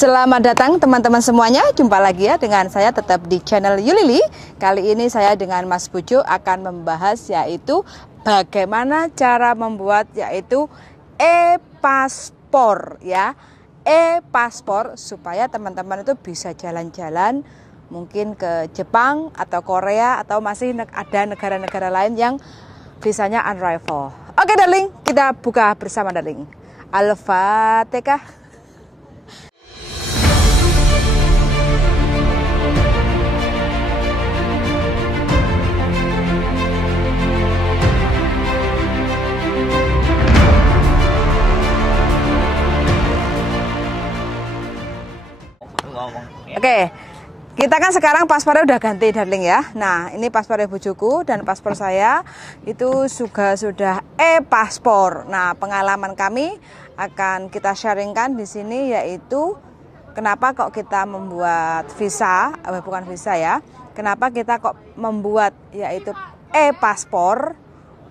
Selamat datang teman-teman semuanya, jumpa lagi ya dengan saya tetap di channel Yulili. Kali ini saya dengan Mas Bujo akan membahas yaitu bagaimana cara membuat yaitu e-paspor ya. E-paspor supaya teman-teman itu bisa jalan-jalan mungkin ke Jepang atau Korea atau masih ada negara-negara lain yang visanya unrival. Oke darling, kita buka bersama darling. Al-Fatihah. Oke, kita kan sekarang paspornya udah ganti darling ya. Nah ini paspornya bujuku dan paspor saya itu sudah e-paspor. Nah pengalaman kami akan kita sharingkan di sini yaitu kenapa kok kita membuat visa, bukan visa ya. Kenapa kita kok membuat yaitu e-paspor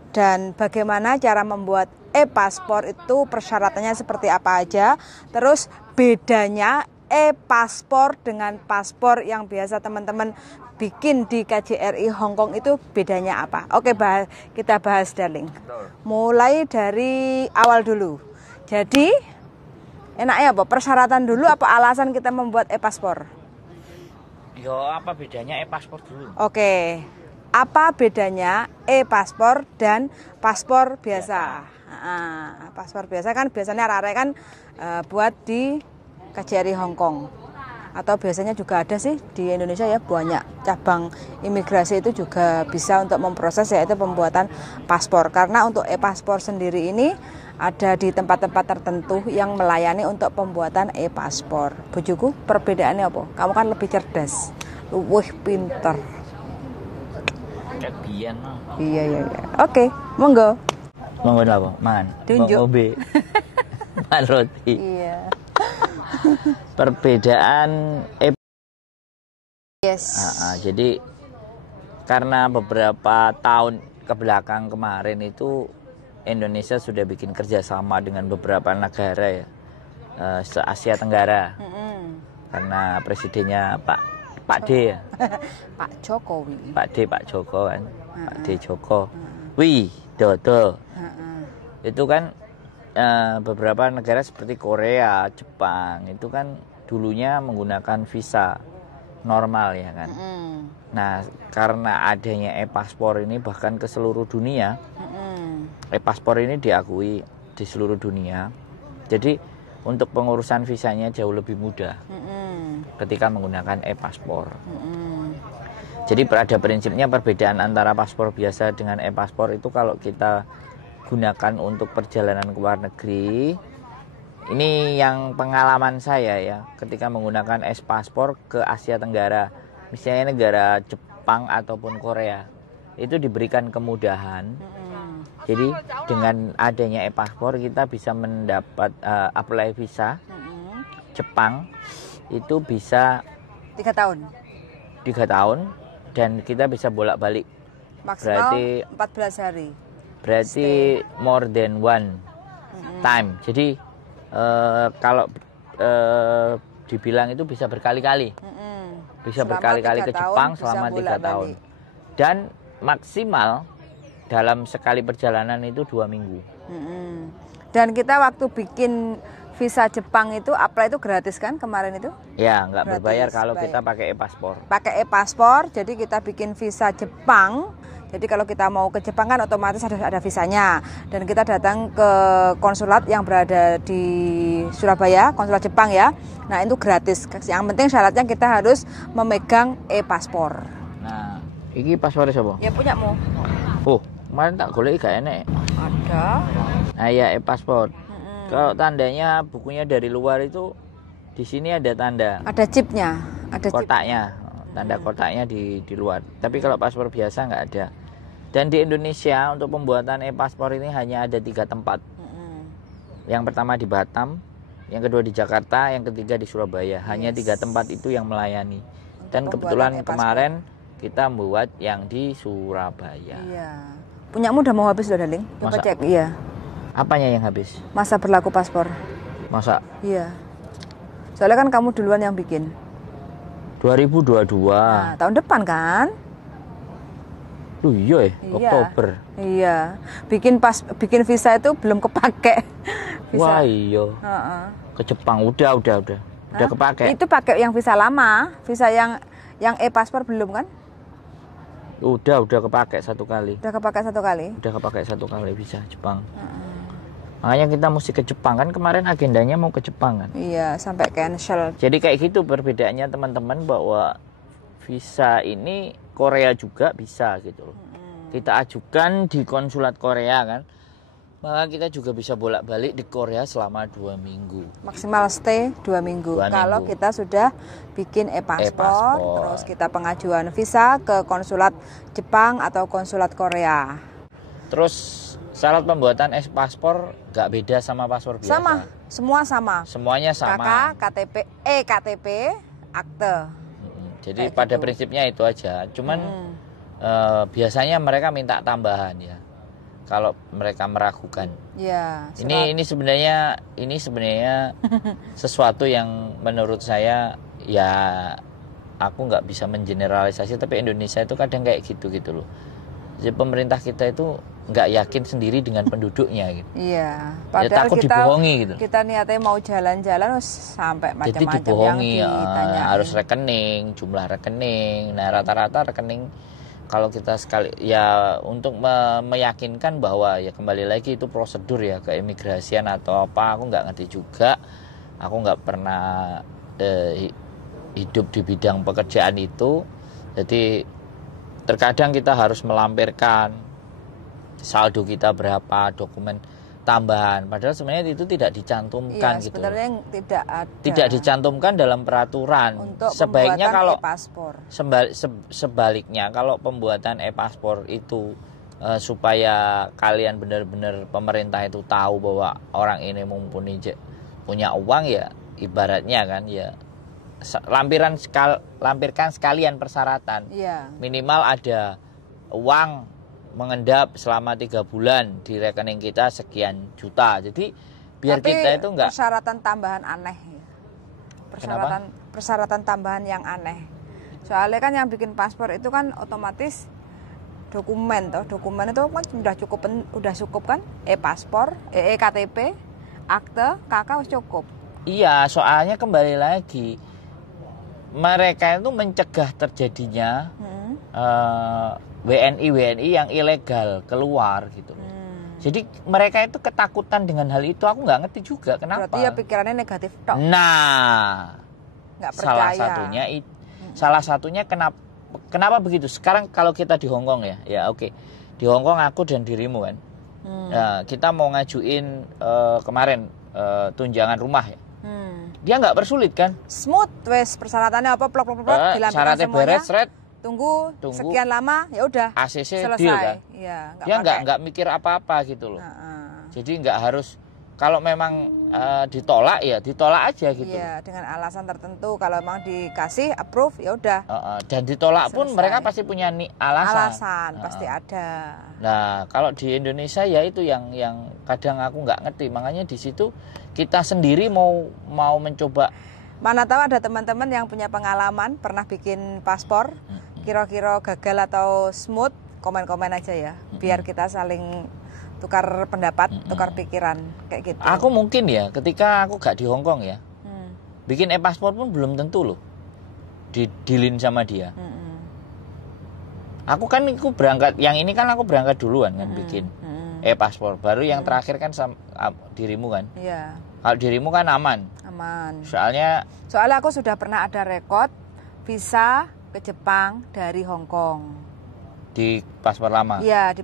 dan bagaimana cara membuat e-paspor itu persyaratannya seperti apa aja. Terus bedanya e-paspor dengan paspor yang biasa teman-teman bikin di KJRI Hongkong itu bedanya apa? Oke, kita bahas darling. Mulai dari awal dulu. Jadi enaknya apa? Persyaratan dulu apa alasan kita membuat e-paspor? Yo, apa bedanya e-paspor dulu? Oke. Apa bedanya e-paspor dan paspor biasa? Paspor biasa kan biasanya rare kan buat di KJRI Hongkong atau biasanya juga ada sih di Indonesia ya, banyak cabang imigrasi itu juga bisa untuk memproses yaitu pembuatan paspor. Karena untuk e-paspor sendiri ini ada di tempat-tempat tertentu yang melayani untuk pembuatan e-paspor. Bujuku, perbedaannya apa? Kamu kan lebih cerdas, lebih pinter. Iya. Oke, monggo. Monggo apa? Mangan. Tunjuk. Makan roti. Iya. Perbedaan Yes. Jadi karena beberapa tahun kebelakang kemarin itu Indonesia sudah bikin kerjasama dengan beberapa negara ya, se-Asia Tenggara. Karena presidennya Pak D ya. Pak Jokowi. Pak Joko kan. Pak D Joko. Dodo. Itu kan beberapa negara seperti Korea, Jepang itu kan dulunya menggunakan visa normal ya kan. Nah karena adanya e-paspor ini bahkan ke seluruh dunia, e-paspor ini diakui di seluruh dunia. Jadi untuk pengurusan visanya jauh lebih mudah ketika menggunakan e-paspor. Jadi pada prinsipnya perbedaan antara paspor biasa dengan e-paspor itu kalau kita gunakan untuk perjalanan ke luar negeri, ini yang pengalaman saya ya, ketika menggunakan e-paspor ke Asia Tenggara, misalnya negara Jepang ataupun Korea, itu diberikan kemudahan. Jadi dengan adanya e-paspor kita bisa mendapat apply visa Jepang itu bisa 3 tahun. 3 tahun dan kita bisa bolak-balik. Maksimal Berarti 14 hari. Berarti more than one time. Jadi kalau dibilang itu bisa berkali-kali. Bisa berkali-kali ke Jepang selama 3 tahun. Dan maksimal dalam sekali perjalanan itu 2 minggu. Dan kita waktu bikin visa Jepang itu apply itu gratis kan kemarin itu? Ya, nggak berbayar kalau kita pakai e-paspor. Pakai e-paspor, jadi kita bikin visa Jepang. Jadi kalau kita mau ke Jepang kan otomatis ada visanya. Dan kita datang ke konsulat yang berada di Surabaya, konsulat Jepang ya. Nah itu gratis. Yang penting syaratnya kita harus memegang e-paspor. Nah, ini paspornya siapa? Ya punyamu. Oh, kemarin tak golek gak enak. Ada. Nah ya e-paspor. Kalau tandanya bukunya dari luar itu di sini ada tanda. Ada chipnya. Ada kotaknya. Tanda kotaknya di luar. Tapi kalau paspor biasa nggak ada. Dan di Indonesia untuk pembuatan e-paspor ini hanya ada 3 tempat. Yang pertama di Batam, yang kedua di Jakarta, yang ketiga di Surabaya. Hanya 3 tempat itu yang melayani. Dan kebetulan kemarin kita membuat yang di Surabaya. Iya. Punyamu udah mau habis loh darling. Coba cek. Iya. Apanya yang habis? Masa berlaku paspor. Masa? Iya. Soalnya kan kamu duluan yang bikin. 2022. Nah, tahun depan kan? Loh iya ya, Iya. Oktober. Iya. Bikin visa itu belum kepake. Wah iya. Heeh. Ke Jepang udah kepake. Itu pakai yang visa lama, visa yang e-paspor belum kan? Udah kepake satu kali. Udah kepake satu kali. Udah kepake satu kali visa Jepang. Makanya kita mesti ke Jepang kan, kemarin agendanya mau ke Jepang kan. Iya, sampai cancel. Jadi kayak gitu perbedaannya teman-teman, bahwa visa ini Korea juga bisa gitu loh. Kita ajukan di konsulat Korea kan. Maka kita juga bisa bolak-balik di Korea selama 2 minggu. Maksimal stay 2 minggu. 2 Kalau minggu. kita sudah bikin e-paspor, terus kita pengajuan visa ke konsulat Jepang atau konsulat Korea. Terus syarat pembuatan e-paspor gak beda sama paspor biasa. Sama, semua sama. Semuanya sama. KK, KTP, akte. Jadi Kayak pada gitu. prinsipnya itu aja. Cuman biasanya mereka minta tambahan ya. Kalau mereka meragukan. Ya, Ini sebenarnya sesuatu yang menurut saya ya, aku nggak bisa mengeneralisasi, tapi Indonesia itu kadang kayak gitu loh. Jadi pemerintah kita itu nggak yakin sendiri dengan penduduknya gitu. Iya, Ya, padahal takut kita dibohongi gitu. Kita niatnya mau jalan-jalan sampai Jadi macam-macam yang dibohongi, ditanyain. harus rekening, jumlah rekening. Nah rata-rata rekening kalau kita sekali ya untuk meyakinkan bahwa ya kembali lagi itu prosedur ya, keimigrasian atau apa, aku nggak ngerti juga. Aku nggak pernah hidup di bidang pekerjaan itu. Jadi terkadang kita harus melampirkan saldo kita berapa, dokumen tambahan, padahal sebenarnya itu tidak dicantumkan Iya, gitu. sebenarnya tidak ada. Tidak dicantumkan dalam peraturan. Untuk Sebaiknya kalau e-paspor. sebaliknya kalau pembuatan e-paspor itu supaya kalian benar-benar pemerintah itu tahu bahwa orang ini mumpuni punya uang, ya ibaratnya kan ya lampirkan sekalian persyaratan. Iya. Minimal ada uang mengendap selama 3 bulan di rekening kita sekian juta. Jadi biar Tapi kita itu enggak persyaratan tambahan aneh. Persyaratan tambahan yang aneh. Soalnya kan yang bikin paspor itu kan otomatis dokumen toh. Dokumen itu kan udah cukup kan? E-paspor, KTP, akte, KK harus cukup. Iya, soalnya kembali lagi mereka itu mencegah terjadinya WNI yang ilegal keluar gitu loh. Jadi mereka itu ketakutan dengan hal itu. Aku nggak ngerti juga kenapa. Berarti ya pikirannya negatif tok. Nah, Nggak percaya. salah satunya kenapa begitu? Sekarang kalau kita di Hong Kong ya oke. Di Hong Kong aku dan dirimu kan. Nah, kita mau ngajuin kemarin tunjangan rumah ya. Dia nggak bersulit kan? Smooth, wes persyaratannya apa plok dilampirkan Syaratnya semuanya. beres, red. Tunggu sekian lama, ya udah. ACC selesai. deal kan? Iya, Dia nggak mikir apa-apa gitu loh. Jadi nggak harus, kalau memang ditolak ya ditolak aja gitu. Iya, dengan alasan tertentu. Kalau memang dikasih approve, ya udah. Dan ditolak pun Selesai. mereka pasti punya Alasan pasti ada. Nah, kalau di Indonesia ya itu yang kadang aku nggak ngerti. Makanya di situ kita sendiri mau mencoba. Mana tahu ada teman-teman yang punya pengalaman pernah bikin paspor, kira-kira gagal atau smooth, komen-komen aja ya, biar kita saling tukar pendapat, tukar pikiran kayak gitu. Aku mungkin ya, ketika aku gak di Hong Kong ya, bikin e-paspor pun belum tentu loh dilin sama dia. Aku berangkat, yang ini kan aku berangkat duluan kan bikin e-paspor, baru yang terakhir kan dirimu kan. Iya. Kalau dirimu kan aman. Soalnya aku sudah pernah ada rekod visa ke Jepang dari Hong Kong. Di paspor lama? Iya, di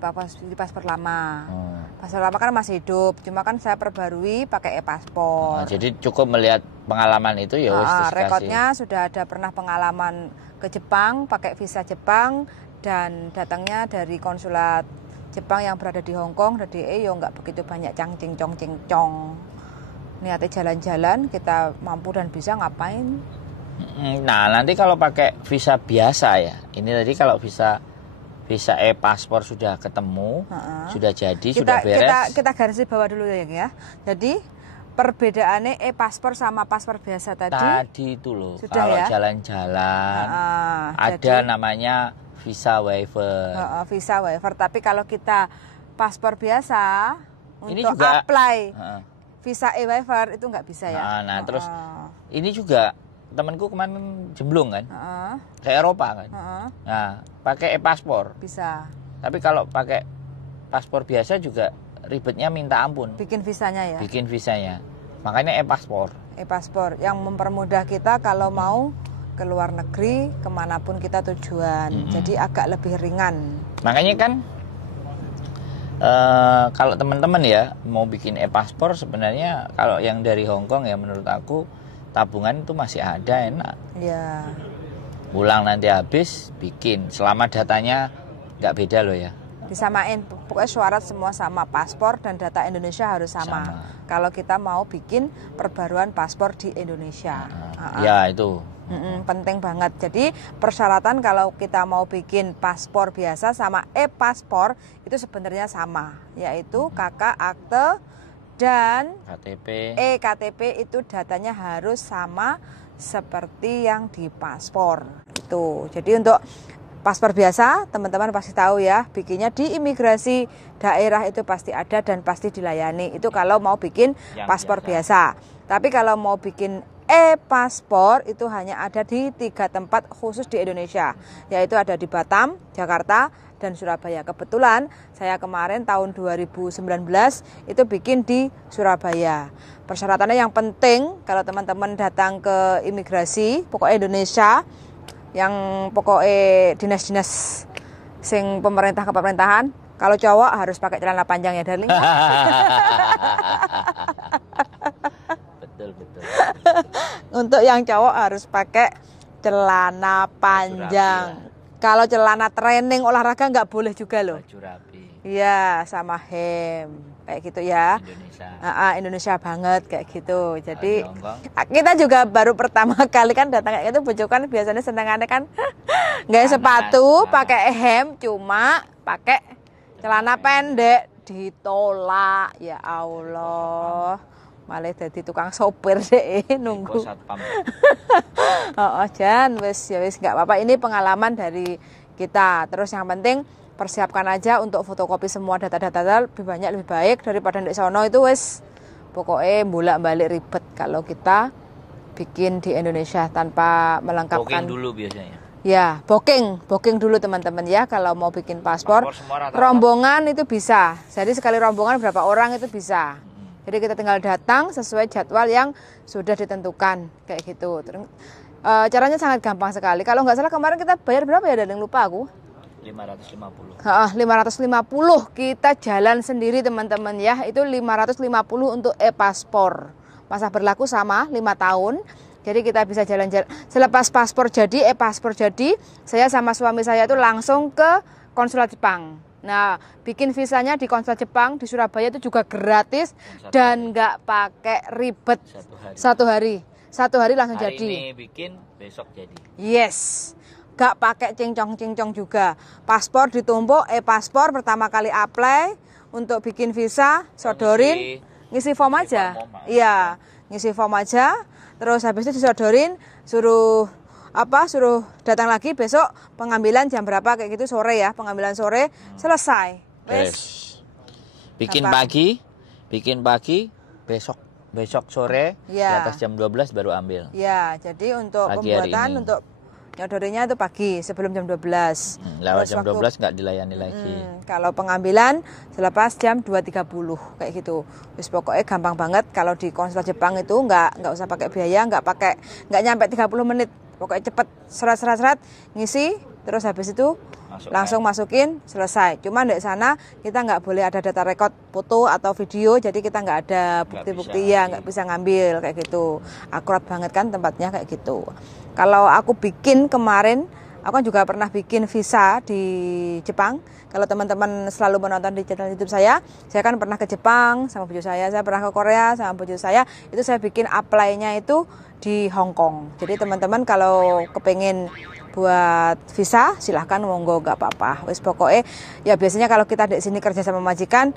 paspor lama. Paspor lama kan masih hidup, cuma kan saya perbarui pakai e-paspor. Jadi cukup melihat pengalaman itu ya wis rekodnya sudah ada pernah pengalaman ke Jepang pakai visa Jepang dan datangnya dari konsulat Jepang yang berada di Hong Kong. Jadi yo nggak begitu banyak cingcong. Niatnya jalan-jalan, kita mampu dan bisa ngapain. Nah nanti kalau pakai visa biasa ya, ini tadi kalau visa e-paspor sudah ketemu, sudah jadi, sudah beres. Kita garis bawah dulu ya. Jadi perbedaannya e-paspor sama paspor biasa tadi? Tadi itu loh, sudah kalau ya? jalan-jalan ada jadi, namanya visa waiver. Visa waiver, tapi kalau kita paspor biasa Ini untuk juga, apply visa e-waiver itu nggak bisa ya? Nah terus ini juga temanku kemarin jemblung kan, ke Eropa kan. Nah pakai e-paspor bisa. Tapi kalau pakai paspor biasa juga ribetnya minta ampun. Bikin visanya ya? Bikin visanya. Makanya e-paspor. E-paspor yang mempermudah kita kalau mau ke luar negeri, kemanapun kita tujuan. Jadi agak lebih ringan. Makanya kan kalau teman-teman ya mau bikin e-paspor, sebenarnya kalau yang dari Hong Kong ya menurut aku tabungan itu masih ada, enak. Ya. Pulang nanti habis bikin. Selama datanya nggak beda loh ya. Disamain, pokoknya syarat semua sama, paspor dan data Indonesia harus sama. Kalau kita mau bikin perbaruan paspor di Indonesia. Ya itu. Penting banget. Jadi persyaratan kalau kita mau bikin paspor biasa sama e-paspor itu sebenarnya sama, yaitu KK, akte, dan KTP. KTP itu datanya harus sama seperti yang di paspor. Itu. Jadi untuk paspor biasa, teman-teman pasti tahu ya, bikinnya di imigrasi daerah itu pasti ada dan pasti dilayani. Itu kalau mau bikin yang paspor biasa. Tapi kalau mau bikin e-paspor itu hanya ada di 3 tempat khusus di Indonesia, yaitu ada di Batam, Jakarta, dan Surabaya. Kebetulan saya kemarin tahun 2019 itu bikin di Surabaya. Persyaratannya yang penting kalau teman-teman datang ke imigrasi, pokoknya Indonesia, yang pokoknya dinas-dinas sing pemerintah ke pemerintahan, kalau cowok harus pakai celana panjang ya darling. Betul. Untuk yang cowok harus pakai celana panjang. Kalau celana training olahraga nggak boleh juga loh. Baju rapi. Iya, sama hem kayak gitu ya. Indonesia. Indonesia banget kayak gitu. Jadi kita juga baru pertama kali kan datang kayak gitu, bojo kan biasanya senengannya kan nggak sepatu, pakai hem, cuma pakai celana pendek, ditolak. Ya Allah. Malah jadi tukang sopir deh nunggu. Jan, wis nggak apa-apa. Ini pengalaman dari kita. Terus yang penting persiapkan aja untuk fotokopi semua data-data, lebih banyak lebih baik daripada di sono itu wis pokoknya bolak-balik ribet kalau kita bikin di Indonesia tanpa melengkapkan. Booking dulu biasanya. Ya, booking dulu teman-teman ya kalau mau bikin paspor. Rombongan itu bisa. Jadi sekali rombongan berapa orang itu bisa. Jadi kita tinggal datang sesuai jadwal yang sudah ditentukan kayak gitu. Caranya sangat gampang sekali. Kalau nggak salah kemarin kita bayar berapa ya, Dadeng, lupa aku. 550. 550 kita jalan sendiri teman-teman ya. Itu 550 untuk e-paspor. Masa berlaku sama 5 tahun. Jadi kita bisa jalan-jalan. Selepas paspor jadi, e-paspor jadi, saya sama suami saya itu langsung ke konsulat Jepang. Nah, bikin visanya di konsulat Jepang di Surabaya itu juga gratis dan nggak pakai ribet. Satu hari langsung hari jadi. Ini bikin, besok jadi. Yes. Gak pakai cincong-cincong juga. Paspor ditumpuk, e-paspor pertama kali apply untuk bikin visa, sodorin, ngisi form aja. Iya, ngisi form aja. Terus habis itu disodorin, suruh datang lagi besok pengambilan jam berapa kayak gitu, sore ya, pengambilan sore selesai. Wes. Bikin pagi, besok sore ya. Di atas jam 12 baru ambil. Ya, jadi untuk pagi pembuatan untuk nyodorinya itu pagi sebelum jam 12. Lewat jam 12 nggak dilayani lagi. Kalau pengambilan selepas jam 2.30 kayak gitu. Wis pokoknya gampang banget. Kalau di konsulat Jepang itu nggak usah pakai biaya, nggak nyampe 30 menit. Pokoknya cepet serat ngisi, terus habis itu langsung masukin, selesai. Cuma di sana kita nggak boleh ada data rekod foto atau video, jadi kita nggak ada bukti-bukti ya, nggak bisa ngambil kayak gitu. Akurat banget kan tempatnya kayak gitu. Kalau aku bikin kemarin, aku kan juga pernah bikin visa di Jepang. Kalau teman-teman selalu menonton di channel YouTube saya kan pernah ke Jepang sama bojo saya pernah ke Korea sama bojo saya. Itu saya bikin apply-nya itu di Hong Kong. Jadi teman-teman kalau kepengen buat visa silahkan monggo, nggak apa-apa. Wis pokoknya ya biasanya kalau kita di sini kerja sama majikan,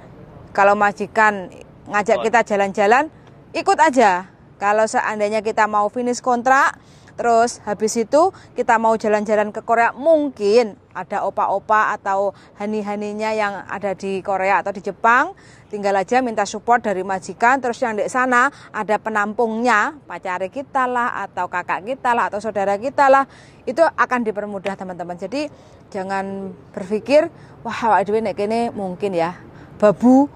kalau majikan ngajak kita jalan-jalan, ikut aja. Kalau seandainya kita mau finish kontrak, terus habis itu kita mau jalan-jalan ke Korea, mungkin ada opa-opa atau hani-haninya yang ada di Korea atau di Jepang, tinggal aja minta support dari majikan, terus yang di sana ada penampungnya, pacar kita lah, atau kakak kita lah, atau saudara kita lah, itu akan dipermudah teman-teman. Jadi jangan berpikir, wah awake dhewe nek kene mungkin ya, babu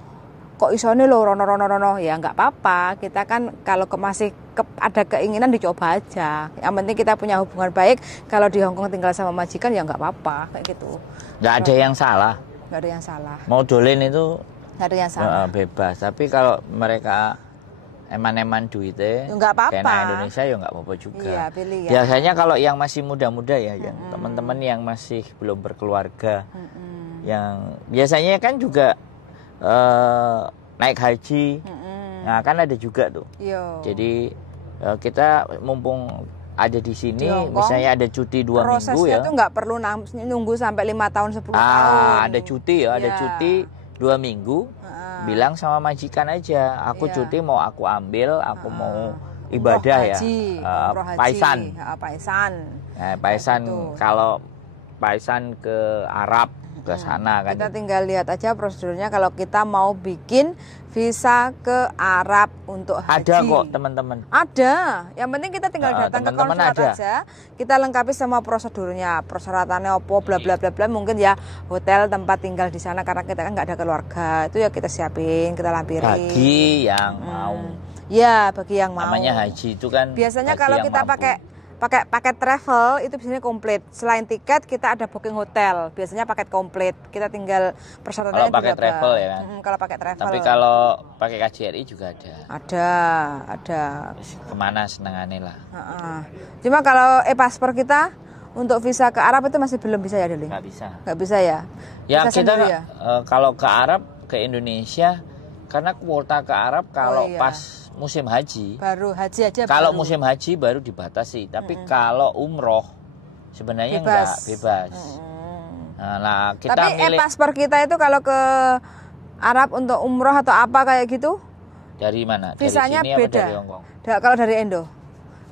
kok isone lo rono ya nggak apa-apa, kita kan kalau masih ada keinginan dicoba aja, yang penting kita punya hubungan baik. Kalau di Hongkong tinggal sama majikan ya nggak apa-apa kayak gitu, nggak ada yang salah, nggak ada yang salah, mau dolen itu nggak ada yang salah, bebas. Tapi kalau mereka eman-eman duitnya nggak apa-apa, kayak Indonesia ya nggak apa-apa juga. Iya, pilih ya. Biasanya kalau yang masih muda-muda ya, yang teman-teman yang masih belum berkeluarga, yang biasanya kan juga naik haji, nah kan ada juga tuh. Yo. Jadi kita mumpung ada di sini, Hongkong, misalnya ada cuti 2 minggu ya. Prosesnya tuh nggak perlu nunggu sampai 5 tahun 10 tahun. Ada cuti ya, ada cuti 2 minggu. Bilang sama majikan aja, aku cuti mau aku ambil, aku mau ibadah haji, ya. Paisan. Paisan. Nah, paisan kalau paisan ke Arab, ke sana kan. Kita tinggal lihat aja prosedurnya kalau kita mau bikin visa ke Arab untuk haji. Ada kok teman-teman. Ada. Yang penting kita tinggal datang ke konsulat aja. Kita lengkapi semua prosedurnya, persyaratannya opo bla bla bla bla. Mungkin ya hotel, tempat tinggal di sana karena kita kan nggak ada keluarga. Itu ya kita siapin, kita lampirin. Bagi yang mau. Ya, bagi yang mau. Namanya haji itu kan. Biasanya kalau kita pakai paket travel itu biasanya komplit. Selain tiket kita ada booking hotel. Biasanya paket komplit. Kita tinggal persyaratannya kalau pakai travel ya kan. Kalau pakai travel. Tapi kalau pakai KJRI juga ada. Ada. Kemana senengannya lah. Cuma kalau paspor kita untuk visa ke Arab itu masih belum bisa ya, Deling? Nggak bisa. Nggak bisa ya? Ya bisa kita ya? Kalau ke Arab, ke Indonesia, karena kuota ke Arab kalau pas musim haji, baru haji aja. Kalau musim haji baru dibatasi, tapi kalau umroh sebenarnya enggak bebas. Nah, kita tapi paspor kita itu kalau ke Arab untuk umroh atau apa kayak gitu? Dari mana? Visanya dari sini beda. Apa dari Hongkong? Kalau dari Indo,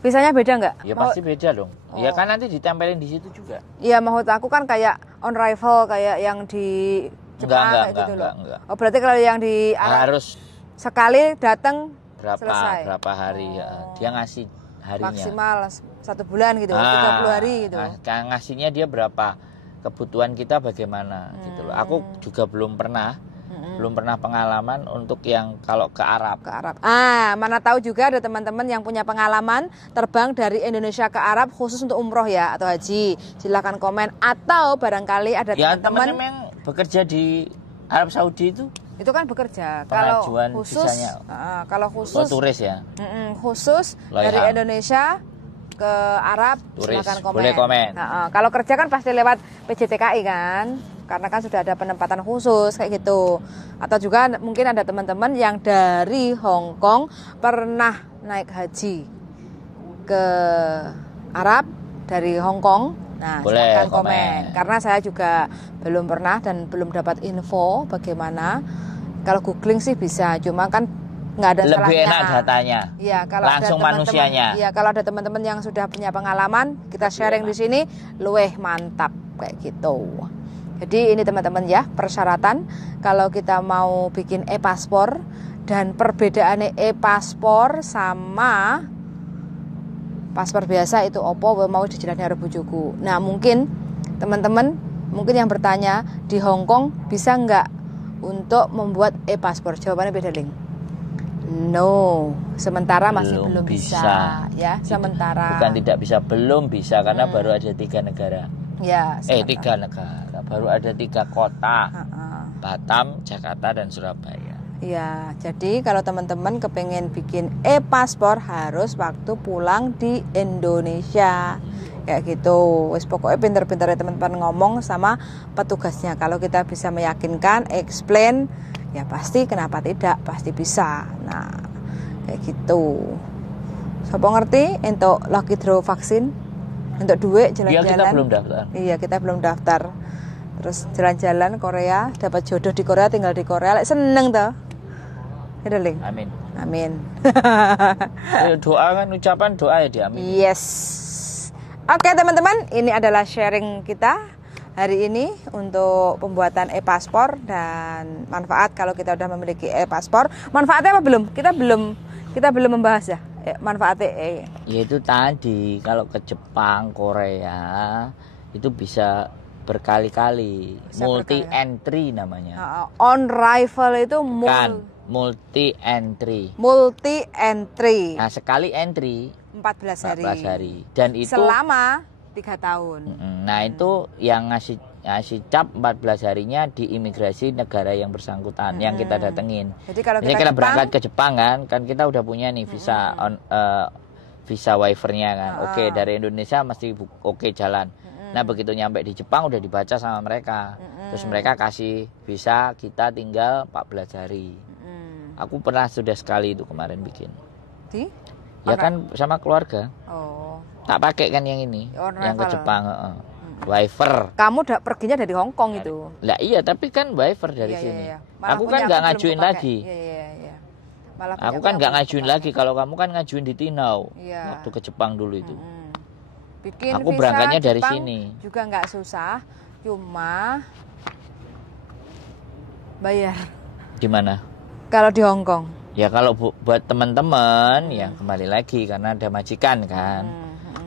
visanya beda nggak? Ya pasti beda dong. Ya kan nanti ditempelin di situ juga. Iya, maksud aku kan kayak on arrival kayak yang di Jepang kayak gitu loh. Enggak. Oh berarti kalau yang di Arab harus sekali datang berapa hari ya. Dia ngasih harinya maksimal 1 bulan gitu, 30 hari gitu. Ngasihnya dia berapa, kebutuhan kita bagaimana gitu loh. Aku juga belum pernah pengalaman untuk yang kalau ke Arab. Mana tahu juga ada teman-teman yang punya pengalaman terbang dari Indonesia ke Arab khusus untuk umroh ya atau haji. Silakan komen, atau barangkali ada teman-teman yang bekerja di Arab Saudi itu kan bekerja. Kalau khusus turis ya. Khusus dari Indonesia ke Arab, turis, silakan komen. Boleh komen. Kalau kerja kan pasti lewat PJTKI kan, karena kan sudah ada penempatan khusus kayak gitu. Atau juga mungkin ada teman-teman yang dari Hong Kong pernah naik haji ke Arab dari Hong Kong. Nah, silakan komen. Karena saya juga belum pernah dan belum dapat info bagaimana. Kalau googling sih bisa, cuma kan nggak ada salahnya. Lebih enak datanya. Iya, kalau langsung ada manusianya. Iya, kalau ada teman-teman yang sudah punya pengalaman, kita sharing di sini, luweh mantap kayak gitu. Jadi ini teman-teman ya, persyaratan kalau kita mau bikin e-paspor, dan perbedaannya e-paspor sama paspor biasa itu opo mau dijelaskan karo bojoku. Nah, mungkin teman-teman yang bertanya di Hong Kong bisa nggak untuk membuat e-paspor? Jawabannya beda, Ling. No, sementara masih belum bisa. Ya, sementara. Bukan tidak bisa, belum bisa karena baru ada 3 negara. Ya, 3 negara, baru ada 3 kota. Batam, Jakarta, dan Surabaya. Ya, jadi kalau teman-teman kepengen bikin e-paspor harus waktu pulang di Indonesia. Kayak gitu. Wis pokoknya pinter-pinter teman-teman ngomong sama petugasnya. Kalau kita bisa meyakinkan, explain, ya pasti, kenapa tidak, pasti bisa. Nah, kayak gitu. Siapa ngerti untuk lucky draw vaksin, untuk duit jalan-jalan. Iya, kita belum daftar. Iya, kita belum daftar. Terus jalan-jalan Korea, dapat jodoh di Korea, tinggal di Korea, seneng toh. Amin. Amin. Doa kan, ucapan doa ya diamin. Yes. Oke teman-teman, ini adalah sharing kita hari ini untuk pembuatan e-paspor dan manfaat kalau kita udah memiliki e-paspor. Manfaatnya apa belum? Kita belum membahas ya manfaatnya. Yaitu tadi kalau ke Jepang, Korea itu bisa berkali-kali, multi entry namanya. On arrival itu multi entry. Multi entry. Nah, sekali entry 14 hari. Dan itu selama 3 tahun. Nah, itu yang ngasih cap 14 harinya di imigrasi negara yang bersangkutan yang kita datengin. Jadi kalau kita berangkat ke Jepang kan kita udah punya nih visa visa waivernya kan. Oke, dari Indonesia mesti oke jalan. Nah, begitu nyampe di Jepang udah dibaca sama mereka. Terus mereka kasih visa, kita tinggal 14 hari. Aku pernah sudah sekali itu kemarin bikin. Ya kan sama keluarga. Tak pakai kan yang ini, yang ke Jepang. Waiver. Kamu udah perginya dari Hong Kong itu. Lah iya, tapi kan waiver dari sini. Aku kan nggak ngajuin lagi. Aku kan nggak ngajuin lagi. Kalau kamu kan ngajuin di Tinau waktu ke Jepang dulu itu. Bikin aku visa berangkatnya dari Jepang sini. Juga nggak susah, cuma bayar. Di mana? Kalau di Hong Kong. Ya kalau buat teman-teman ya kembali lagi karena ada majikan kan.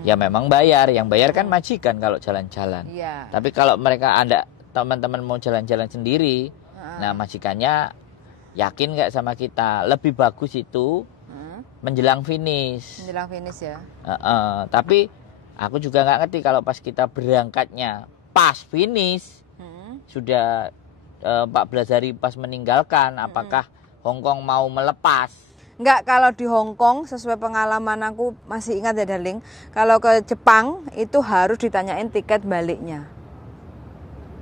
Ya memang bayar, yang bayar kan majikan kalau jalan-jalan. Tapi kalau mereka ada teman-teman mau jalan-jalan sendiri, nah majikannya yakin nggak sama kita? Lebih bagus itu menjelang finish. Menjelang finish ya. Tapi aku juga nggak ngerti kalau pas kita berangkatnya pas finish sudah 14 hari pas meninggalkan, apakah Hong Kong mau melepas? Enggak, kalau di Hong Kong sesuai pengalaman aku masih ingat ya darling, kalau ke Jepang itu harus ditanyain tiket baliknya.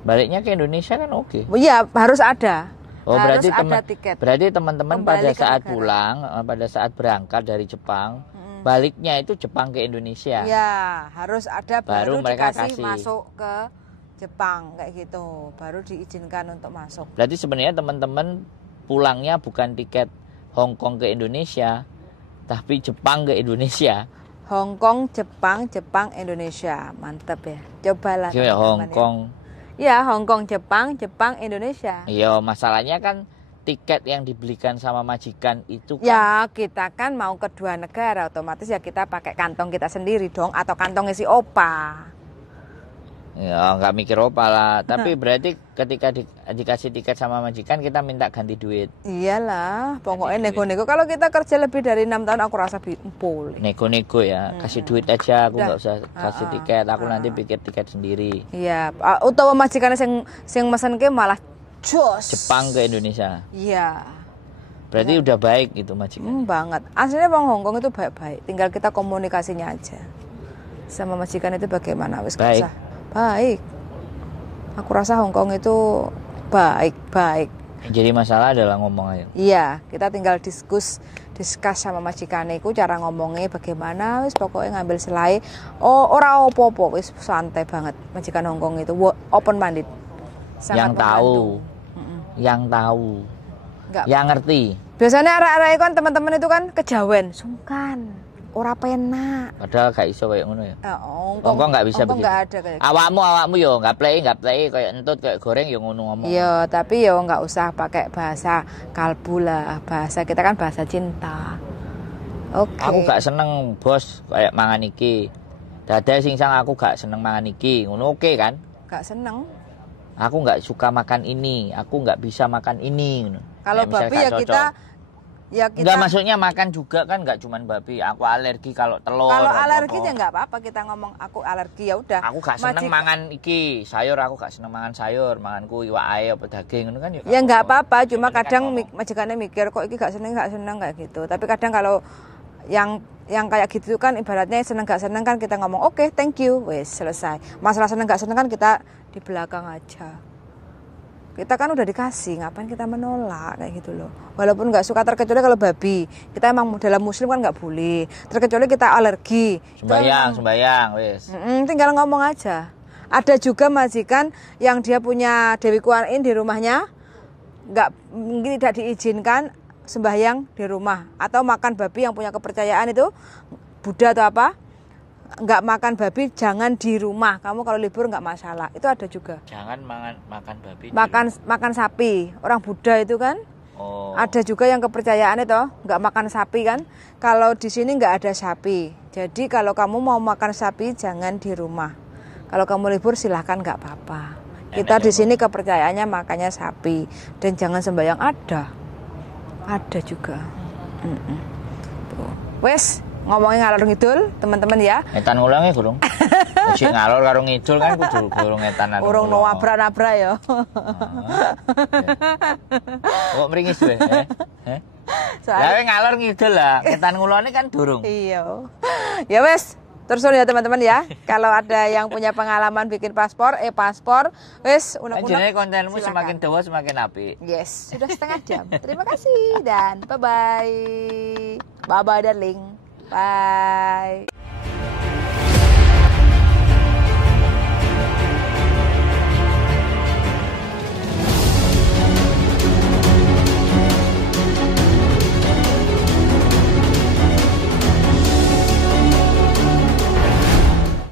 Baliknya ke Indonesia kan oke. Iya, harus ada. Oh, harus berarti ada tiket. Berarti teman-teman pada saat negara. pulang, pada saat berangkat dari Jepang, baliknya itu Jepang ke Indonesia. Iya, harus ada baru mereka dikasih kasih masuk ke Jepang kayak gitu, baru diizinkan untuk masuk. Berarti sebenarnya teman-teman pulangnya bukan tiket Hong Kong ke Indonesia, tapi Jepang ke Indonesia. Hong Kong, Jepang, Jepang, Indonesia, mantap ya. Cobalah. Gimana Hong Kong? Ya, Hong Kong, Jepang, Jepang, Indonesia. Iya, masalahnya kan tiket yang dibelikan sama majikan itu kan. Ya, kita kan mau ke dua negara, otomatis ya kita pakai kantong kita sendiri dong, atau kantongnya si opa. Ya nggak mikir opa lah, tapi berarti ketika dikasih tiket sama majikan kita minta ganti duit. Iyalah, pokoknya nego-nego. Kalau kita kerja lebih dari 6 tahun aku rasa boleh. Nego-nego ya, kasih duit aja, aku nggak usah kasih tiket, aku nanti pikir tiket sendiri. Iya, utawa majikannya sing mesenke malah jos. Jepang ke Indonesia. Iya. Berarti udah baik gitu majikan. Banget. Aslinya Bang Hong Kong itu baik-baik, tinggal kita komunikasinya aja. Sama majikan itu bagaimana? Wis baik. Baik. Aku rasa Hong Kong itu baik. Jadi masalah adalah ngomong aja. Iya, kita tinggal diskus sama majikaniku cara ngomongnya bagaimana, wis pokoknya ngambil selai. Oh, ora opo-opo, wis santai banget. Majikan Hong Kong itu open minded. Sangat yang tahu. Enggak. Yang ngerti. Biasanya arek-arek kan teman-teman itu kan kejawen, sungkan. Ora penak. Padahal gak iso kayak ngono ya. Hongkong gak bisa begitu. Enggak ada kayak gitu. Awakmu yo gak play kayak entut kayak goreng yo ngono ngomong. Iya, tapi yo enggak usah pakai bahasa kalbu lah. Bahasa kita kan bahasa cinta. Oke. Aku gak seneng bos kayak mangan iki. Dada sing sang aku gak seneng mangan iki. Ngono oke kan? Gak seneng. Aku gak suka makan ini, aku gak bisa makan ini. Kalau babi ya kita Enggak, maksudnya makan juga kan enggak cuman babi. Aku alergi kalau telur. Kalau alergi ya enggak apa-apa, kita ngomong aku alergi ya udah. Aku gak seneng mangan iki, sayur aku gak seneng mangan sayur, manganku iwak ae apa daging ngono kan ya. Ya enggak apa-apa, cuma kadang majikannya mikir kok iki gak seneng kayak gitu. Tapi kadang kalau yang kayak gitu kan ibaratnya seneng gak seneng kan kita ngomong oke, thank you, wes selesai. Masalah seneng gak seneng kan kita di belakang aja. Kita kan udah dikasih, ngapain kita menolak kayak gitu loh. Walaupun nggak suka, terkecuali kalau babi, kita emang dalam muslim kan nggak boleh. Terkecuali kita alergi. Sembayang, wes. Tinggal ngomong aja. Ada juga majikan yang dia punya Dewi Kuan Yin di rumahnya, tidak diizinkan sembahyang di rumah, atau makan babi yang punya kepercayaan itu Buddha atau apa, nggak makan babi jangan di rumah, kamu kalau libur nggak masalah, itu ada juga. Jangan makan babi. Makan sapi, orang Buddha itu kan. Oh. Ada juga yang kepercayaan itu nggak makan sapi kan. Kalau di sini nggak ada sapi, jadi kalau kamu mau makan sapi jangan di rumah. Kalau kamu libur silahkan, nggak apa-apa. Kita di sini kepercayaannya makannya sapi dan jangan sembahyang, ada juga. Wes ngomongin ngalor ngidul teman-teman ya. Etan ngulangi gurung. Wis ngalor karo ngidul kan kudu gurung etan. Urung nabrak-nabrak ya. Kok mringis kowe? Lah ngalor ngidul lah, etan ngulone kan durung. Iya. Ya wes, terus ya teman-teman ya. Kalau ada yang punya pengalaman bikin paspor, paspor, wes unek-unek. Jadi kontenmu semakin dawa semakin apik. Yes, sudah setengah jam. Terima kasih dan bye-bye. Bye-bye darling. Bye.